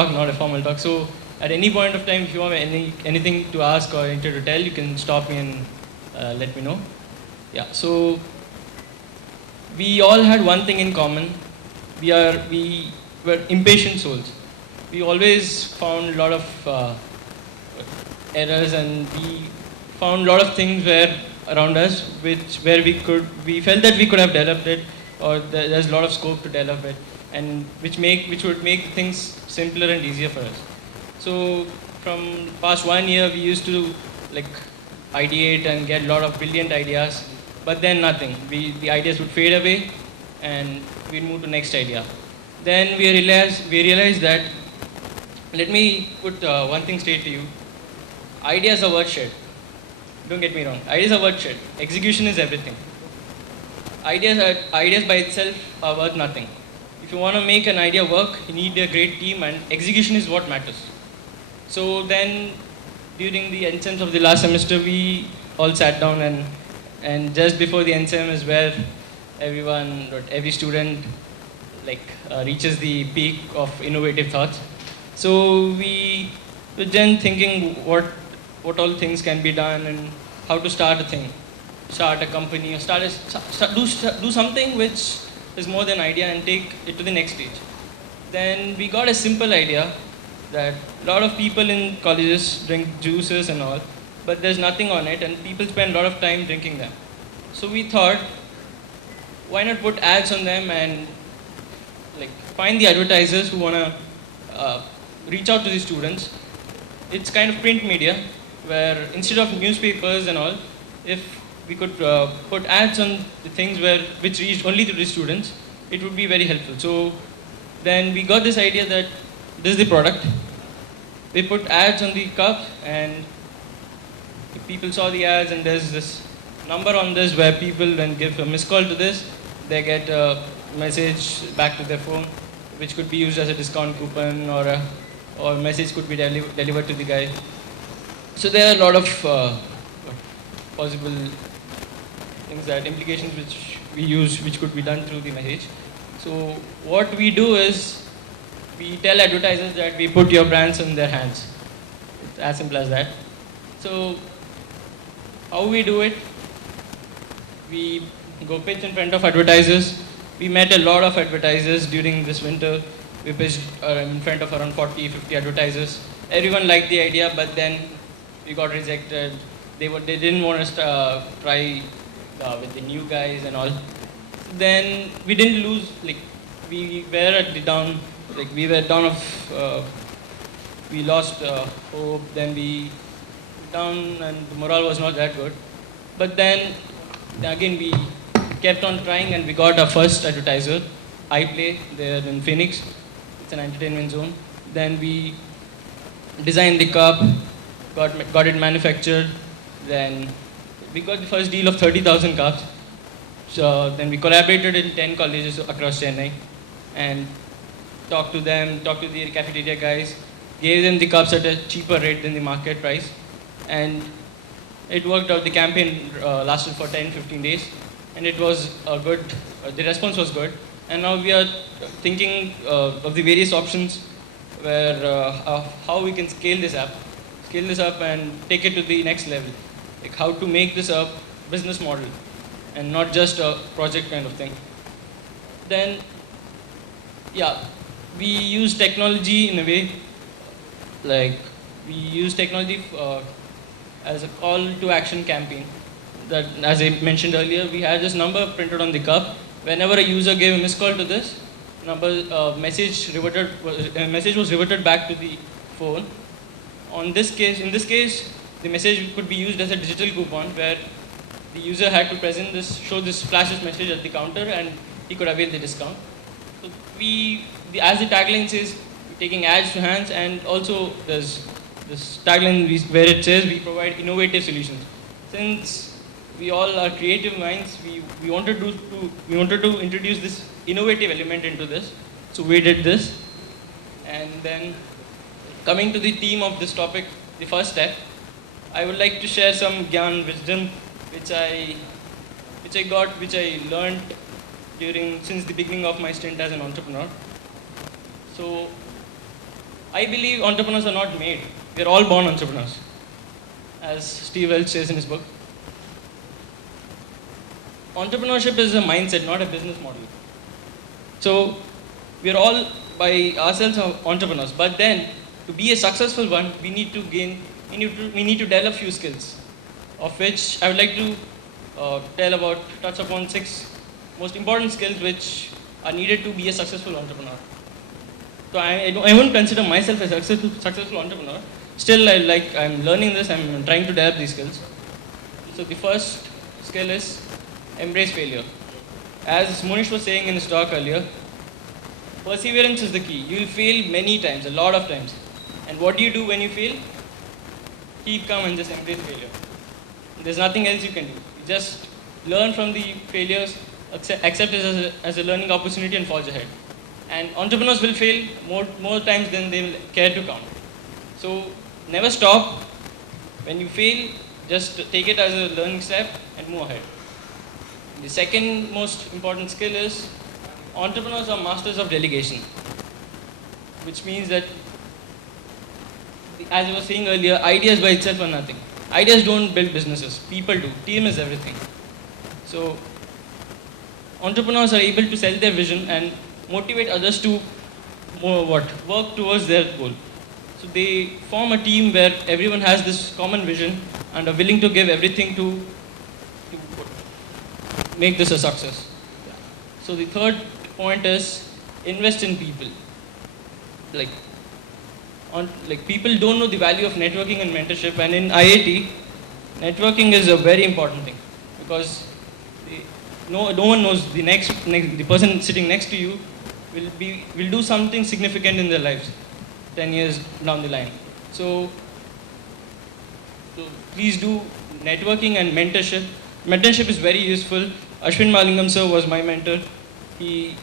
not a formal talk. So at any point of time, if you have anything to ask or anything to tell, you can stop me and let me know. Yeah. So we all had one thing in common. We were impatient souls. We always found a lot of errors, and we found a lot of things where around us where we felt that we could have developed it, or there's a lot of scope to develop it, and which would make things simpler and easier for us. So from past 1 year, we used to like ideate and get a lot of brilliant ideas, but then nothing. The ideas would fade away, and we'd move to next idea. Then we realized that, let me put one thing straight to you. Ideas are worth shit. Don't get me wrong. Ideas are worth shit. Execution is everything. Ideas by itself are worth nothing. If you want to make an idea work, you need a great team, and execution is what matters. So then, during the end of the last semester, we all sat down, and just before the end sem is where every student reaches the peak of innovative thoughts. So we were then thinking what all things can be done, and how to start a thing, start a company, or do something which is more than idea and take it to the next stage. Then we got a simple idea that a lot of people in colleges drink juices and all, but there's nothing on it, and people spend a lot of time drinking them. So we thought, why not put ads on them and find the advertisers who wanna reach out to the students. It's kind of print media, where instead of newspapers and all, if we could put ads on the things which reached only to the students, it would be very helpful. So then we got this idea that this is the product. We put ads on the cup, and if people saw the ads, and there's this number on this where people, when give a missed call to this, they get a message back to their phone, which could be used as a discount coupon, or a message could be delivered to the guy. So there are a lot of possible things, implications which we use, which could be done through the message. So what we do is, we tell advertisers that we put your brands in their hands. It's as simple as that. So how we do it? We go pitch in front of advertisers. We met a lot of advertisers during this winter. We pitched in front of around 40, 50 advertisers. Everyone liked the idea, but then we got rejected. They didn't want to try with the new guys and all. Then we didn't lose. We were at the down. We were down of. We lost hope. Then we down, and the morale was not that good. But then again we kept on trying, and we got our first advertiser, iPlay. They're in Phoenix. It's an entertainment zone. Then we designed the cup, got it manufactured. Then we got the first deal of 30,000 cups. So then we collaborated in 10 colleges across Chennai, and talked to the cafeteria guys, gave them the cups at a cheaper rate than the market price, and it worked out. The campaign lasted for 10, 15 days, and it was good. The response was good, and now we are thinking of the various options where how we can scale this up and take it to the next level. Like how to make this a business model and not just a project kind of thing. Then, yeah, we use technology in a way, we use technology as a call to action campaign. That, as I mentioned earlier, we had this number printed on the cup. Whenever a user gave a missed call to this number, message was reverted back to the phone. In this case, the message could be used as a digital coupon, where the user had to show this flashes message at the counter, and he could avail the discount. So as the tagline says, we're taking ads to hands, and also there's this tagline where it says we provide innovative solutions. Since we all are creative minds, we wanted to introduce this innovative element into this. So we did this. And then, coming to the theme of this topic, the first step, I would like to share some gyan wisdom which I learned since the beginning of my stint as an entrepreneur. So I believe entrepreneurs are not made. We are all born entrepreneurs. As Steve Welch says in his book, entrepreneurship is a mindset, not a business model. So we are all by ourselves entrepreneurs. But then to be a successful one, we need to develop few skills, of which I would like to touch upon 6 most important skills which are needed to be a successful entrepreneur. So I won't consider myself a successful entrepreneur. Still, I'm learning this. I'm trying to develop these skills. So the first skill is embrace failure. As Monish was saying in his talk earlier, perseverance is the key. You will fail many times, a lot of times. And what do you do when you fail? Keep calm and just embrace failure. There's nothing else you can do. You just learn from the failures, accept it as a learning opportunity, and forge ahead. And entrepreneurs will fail more times than they will care to count. So never stop. When you fail, just take it as a learning step and move ahead. The second most important skill is entrepreneurs are masters of delegation, which means that, as I was saying earlier, ideas by itself are nothing. Ideas don't build businesses. People do. Team is everything. So entrepreneurs are able to sell their vision and motivate others to work towards their goal. So they form a team where everyone has this common vision and are willing to give everything to make this a success. So the third point is invest in people. Like people don't know the value of networking and mentorship, and in IIT, networking is a very important thing because no one knows the person sitting next to you will do something significant in their lives 10 years down the line. So please do networking and mentorship. Mentorship is very useful. Ashwin Malingam sir was my mentor. He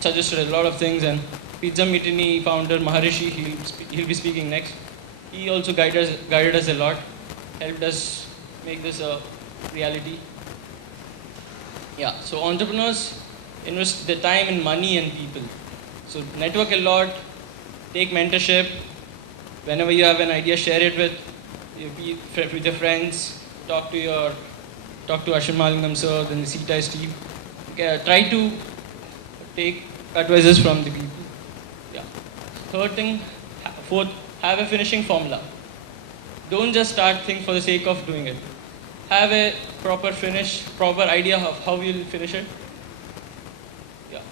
suggested a lot of things, and Pizza Mitini founder Maharishi, he'll be speaking next. He also guided us a lot, helped us make this a reality. Yeah, so entrepreneurs invest their time in money and people. So network a lot, take mentorship. Whenever you have an idea, share it with your friends. Talk to Ashwin Malingam sir, then the CTI's team. Okay, try to take advices from the people. Yeah. Fourth, have a finishing formula. Don't just start things for the sake of doing it. Have a proper idea of how you'll finish it. Yeah.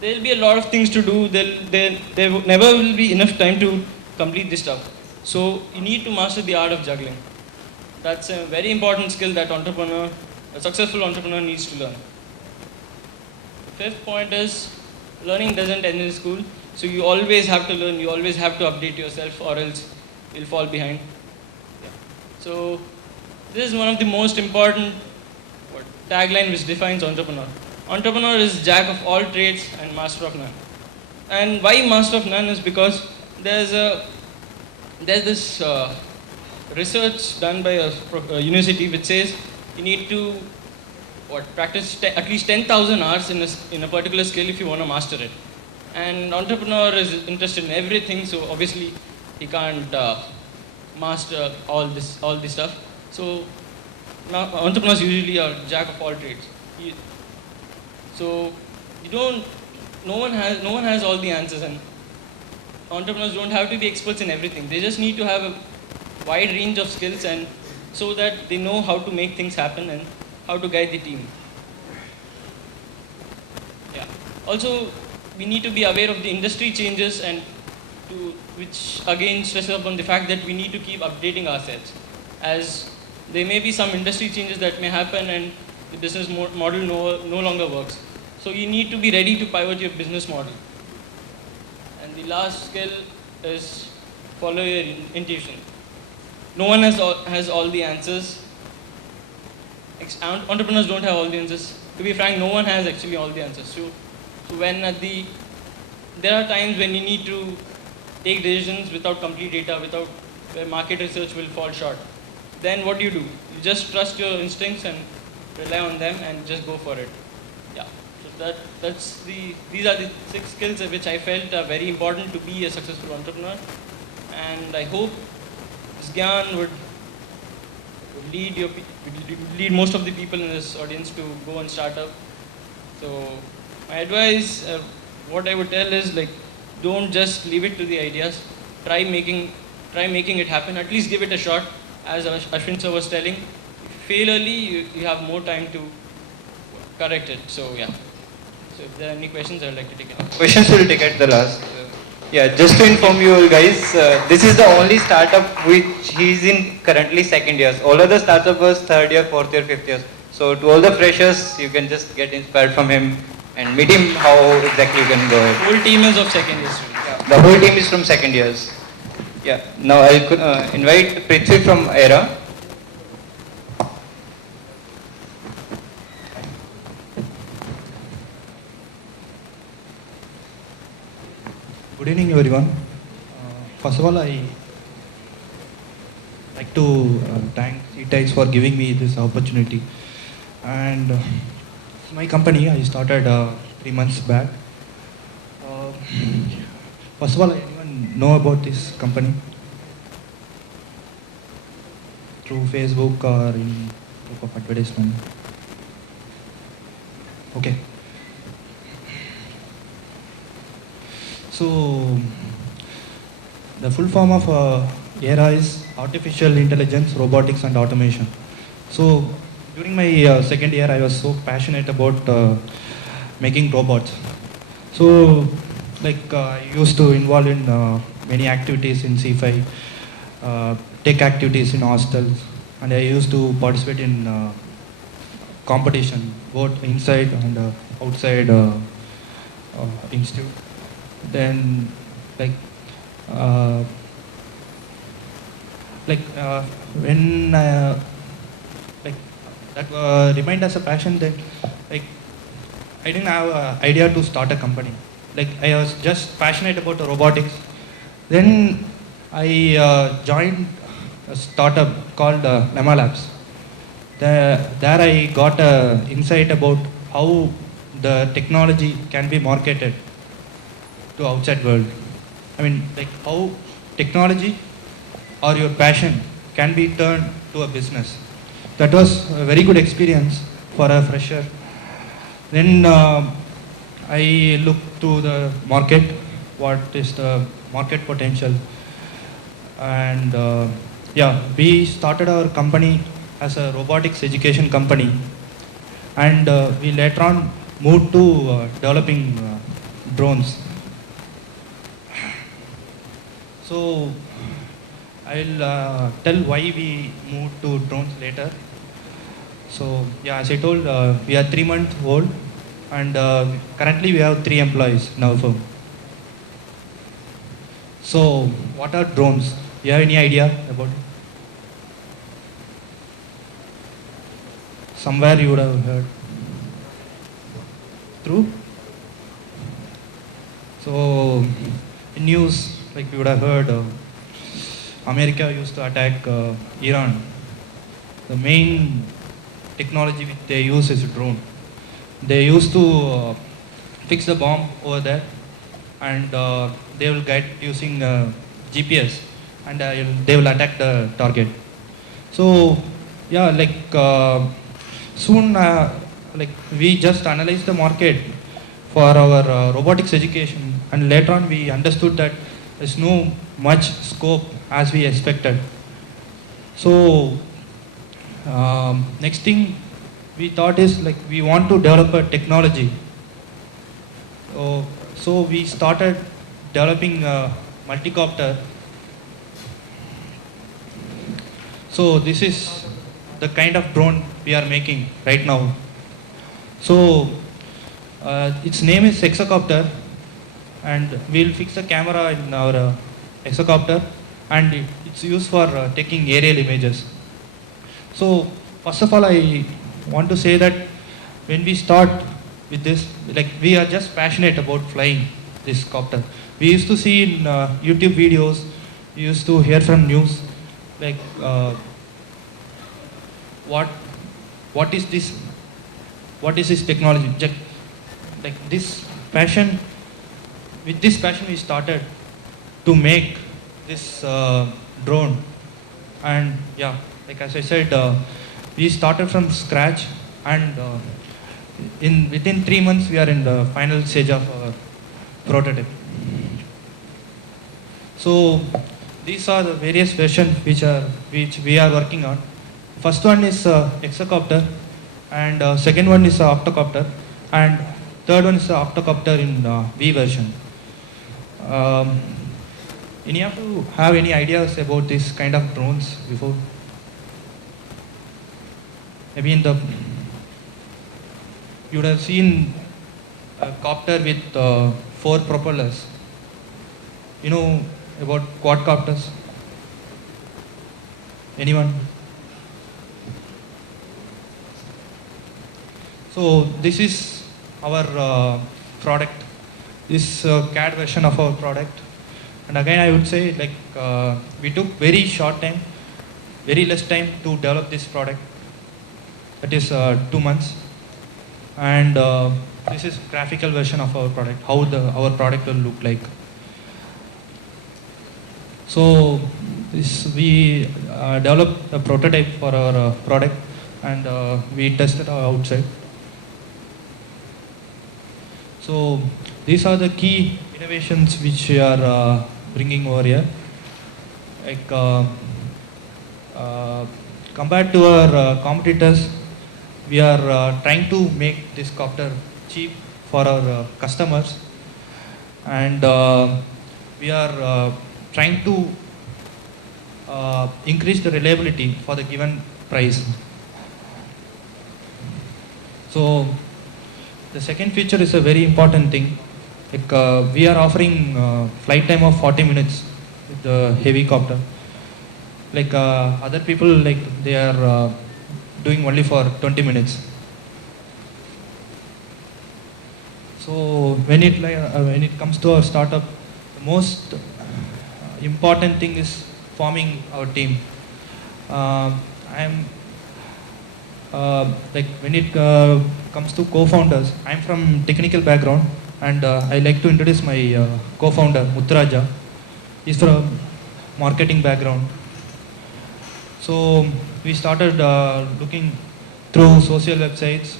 There'll be a lot of things to do. There never will be enough time to complete this stuff. So you need to master the art of juggling. That's a very important skill that a successful entrepreneur needs to learn. Fifth point is learning doesn't end in school. So you always have to learn, you always have to update yourself, or else you'll fall behind. Yeah. So this is one of the most important tagline which defines entrepreneur. Entrepreneur is jack of all trades and master of none. And why master of none is because there's this research done by a university which says you need to practice at least 10,000 hours in a particular skill if you want to master it. And entrepreneur is interested in everything, so obviously he can't master all this stuff. So now entrepreneurs usually are jack of all trades. So no one has all the answers, and entrepreneurs don't have to be experts in everything. They just need to have a wide range of skills, and so that they know how to make things happen and how to guide the team. Yeah. Also, we need to be aware of the industry changes, and which again stresses upon the fact that we need to keep updating ourselves, as there may be some industry changes that may happen and the business model no longer works. So you need to be ready to pivot your business model. And the last skill is follow your intuition. No one has all the answers. Entrepreneurs don't have all the answers. To be frank, no one has actually all the answers. So there are times when you need to take decisions without complete data, where market research will fall short. Then what do? You just trust your instincts and rely on them and just go for it. Yeah. So these are the 6 skills which I felt are very important to be a successful entrepreneur, and I hope this Gyan would lead most of the people in this audience to go and start up. So my advice, what I would tell is like, don't just leave it to the ideas. Try making it happen. At least give it a shot. As Ashwin sir was telling, if you fail early, you have more time to correct it. So yeah. So if there are any questions, I would like to take it. Questions will take at the last. Yeah, just to inform you all guys, this is the only startup which he's in currently second years. All other startup was third year, fourth year, fifth years. So to all the freshers, you can just get inspired from him and meet him how exactly you can go ahead. The whole team is of second year students. Yeah, the whole team is from second years. Yeah. Now I'll invite Prithvi from ERA. Good evening, everyone. First of all, I like to thank CTIX for giving me this opportunity. And my company, I started 3 months back. First of all, anyone know about this company? Through Facebook or in group of advertisement? Okay. So, the full form of ERA is Artificial Intelligence, Robotics and Automation. So, during my second year, I was so passionate about making robots. So, like I used to involve in many activities in C5, tech activities in hostels, and I used to participate in competition, both inside and outside institute. Then when like that remained as a passion, then like I didn't have an idea to start a company. Like I was just passionate about robotics. Then I joined a startup called Lemma Labs. There I got insight about how the technology can be marketed to outside world. I mean, like how technology or your passion can be turned to a business. That was a very good experience for a fresher. Then I looked to the market, what is the market potential, and yeah, we started our company as a robotics education company, and we later on moved to developing drones. So I'll tell why we moved to drones later. So yeah, as I told, we are 3 months old, and currently we have 3 employees in our firm. So what are drones? You have any idea about it? Somewhere you would have heard. True? So in news, like you would have heard, America used to attack Iran. The main technology which they use is a drone. They used to fix the bomb over there, and they will guide using GPS, and they will attack the target. So yeah, like soon, like we just analyzed the market for our robotics education, and later on we understood that there's no much scope as we expected. So next thing we thought is like we want to develop a technology. So we started developing a multicopter. So this is the kind of drone we are making right now. So its name is hexacopter, and we'll fix a camera in our hexacopter, and it's used for taking aerial images. So first of all, I want to say that when we start with this, like we are just passionate about flying this copter. We used to see in YouTube videos, we used to hear from news, like what is this technology? like this passion, with this passion we started to make this drone. And yeah, like as I said, we started from scratch, and in within 3 months we are in the final stage of our prototype. So these are the various versions which we are working on. First one is hexacopter, and second one is octocopter, and third one is octocopter in V version. Um, any of you have any ideas about this kind of drones before? Maybe in the you would have seen a copter with 4 propellers. You know about quadcopters? Anyone? So this is our product, this CAD version of our product. And again, I would say like we took very short time, very less time to develop this product. That is 2 months. And this is graphical version of our product, how our product will look like. So this we developed a prototype for our product, and we tested outside. So these are the key innovations which we are bringing over here. Like compared to our competitors, we are trying to make this copter cheap for our customers, and we are trying to increase the reliability for the given price. So the second feature is a very important thing. Like we are offering flight time of 40 minutes with the heavy copter. Like other people, like they are doing only for 20 minutes. So when it comes to our startup, the most important thing is forming our team. I'm like when it comes to co-founders, I'm from technical background, and I like to introduce my co-founder Mutturaja. He's from marketing background. So we started looking through social websites,